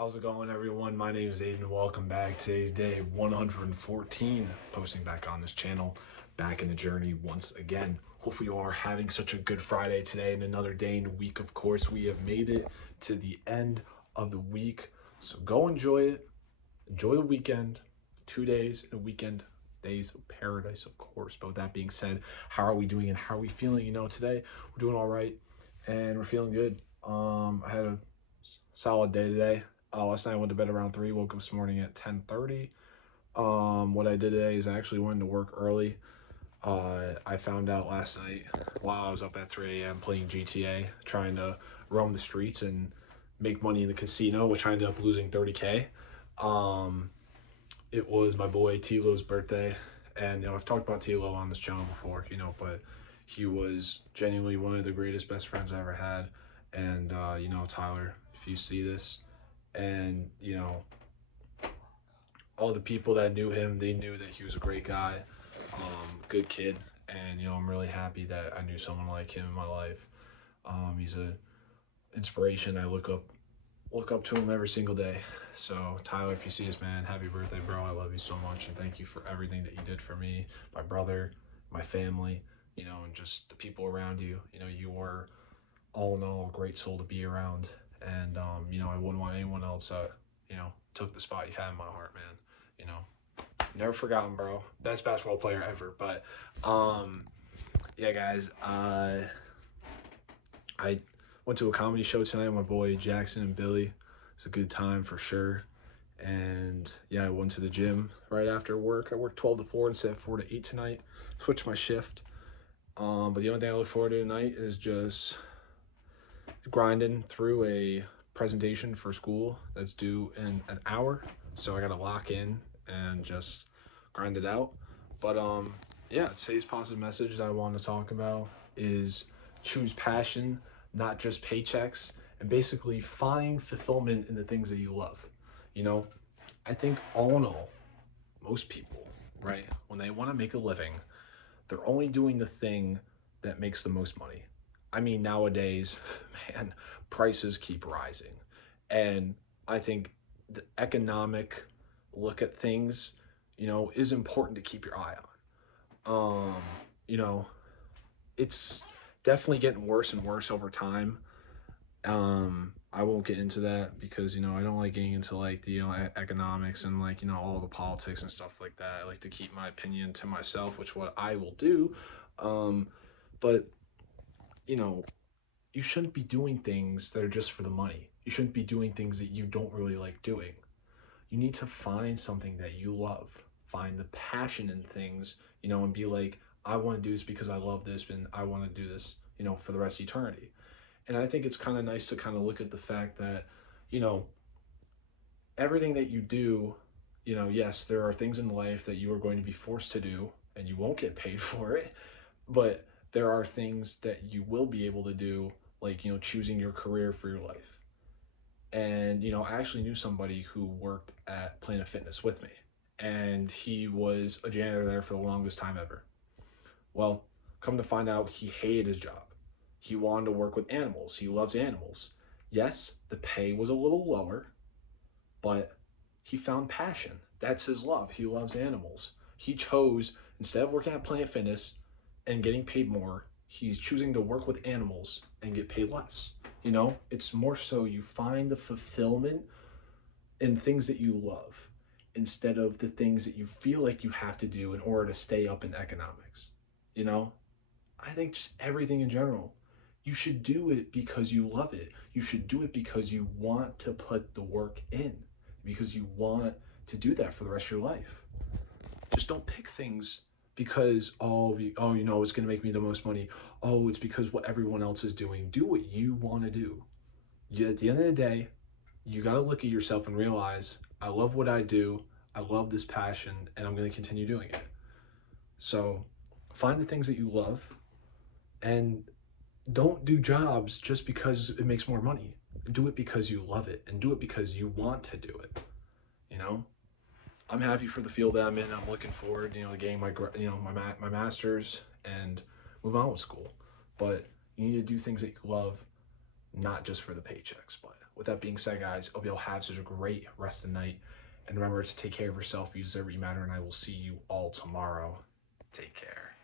How's it going, everyone? My name is Aiden. Welcome back. Today's day 114, posting back on this channel, back in the journey once again. Hopefully you are having such a good Friday today and another day in the week. Of course, we have made it to the end of the week, so go enjoy it. Enjoy the weekend. 2 days in a weekend, days of paradise, of course. But with that being said, how are we doing and how are we feeling? Today we're doing all right and we're feeling good. I had a solid day today. Last night I went to bed around 3, woke up this morning at 10:30. What I did today is I actually went to work early. I found out last night while I was up at 3 a.m. playing GTA, trying to roam the streets and make money in the casino, which I ended up losing 30K. Um, it was my boy Tilo's birthday, and I've talked about Tilo on this channel before, but he was genuinely one of the greatest best friends I ever had. And Tyler, if you see this, and all the people that knew him, they knew that he was a great guy, good kid, and I'm really happy that I knew someone like him in my life. He's a inspiration. I look up to him every single day. So Tyler, if you see this, man, happy birthday, bro. I love you so much, and thank you for everything that you did for me, my brother, my family, and just the people around you. You were all in all a great soul to be around, and I wouldn't want anyone else took the spot you had in my heart, man. Never forgotten, bro. Best basketball player ever. But yeah, guys, I went to a comedy show tonight with my boy Jackson and Billy. It's a good time for sure. And yeah, I went to the gym right after work. I worked 12 to 4 instead of 4 to 8 tonight. Switched my shift. But the only thing I look forward to tonight is just grinding through a presentation for school that's due in an hour. So I gotta lock in and just grind it out. But yeah, today's positive message that I want to talk about is choose passion, not just paychecks, and basically find fulfillment in the things that you love. I think all in all, most people, right, when they want to make a living, they're only doing the thing that makes the most money. I mean, nowadays, man, prices keep rising. And I think the economic look at things, is important to keep your eye on. You know, it's definitely getting worse and worse over time. I won't get into that because I don't like getting into like the economics and like all the politics and stuff like that. I like to keep my opinion to myself, which what I will do. Um, but you know, you shouldn't be doing things that are just for the money. You shouldn't be doing things that you don't really like doing. You need to find something that you love. Find the passion in things, and be like, I want to do this because I love this and I want to do this, for the rest of eternity. And I think it's kind of nice to kind of look at the fact that, you know, everything that you do, yes, there are things in life that you are going to be forced to do and you won't get paid for it, but there are things that you will be able to do, like, choosing your career for your life. And, I actually knew somebody who worked at Planet Fitness with me, and he was a janitor there for the longest time ever. Well, come to find out, he hated his job. He wanted to work with animals. He loves animals. Yes, the pay was a little lower, but he found passion. That's his love. He loves animals. He chose, instead of working at Planet Fitness and getting paid more, he's choosing to work with animals and get paid less. It's more so you find the fulfillment in things that you love instead of the things that you feel like you have to do in order to stay up in economics. You know, I think just everything in general. You should do it because you love it. You should do it because you want to put the work in, because you want to do that for the rest of your life. Just don't pick things because, it's going to make me the most money. Oh, it's because what everyone else is doing. Do what you want to do. At the end of the day, you got to look at yourself and realize, I love what I do. I love this passion and I'm going to continue doing it. So find the things that you love and don't do jobs just because it makes more money. Do it because you love it and do it because you want to do it. You know, I'm happy for the field that I'm in. I'm looking forward, to getting my master's and move on with school. But you need to do things that you love, not just for the paychecks. But with that being said, guys, hope you'll have such a great rest of the night. And remember to take care of yourself. You deserve what you matter. And I will see you all tomorrow. Take care.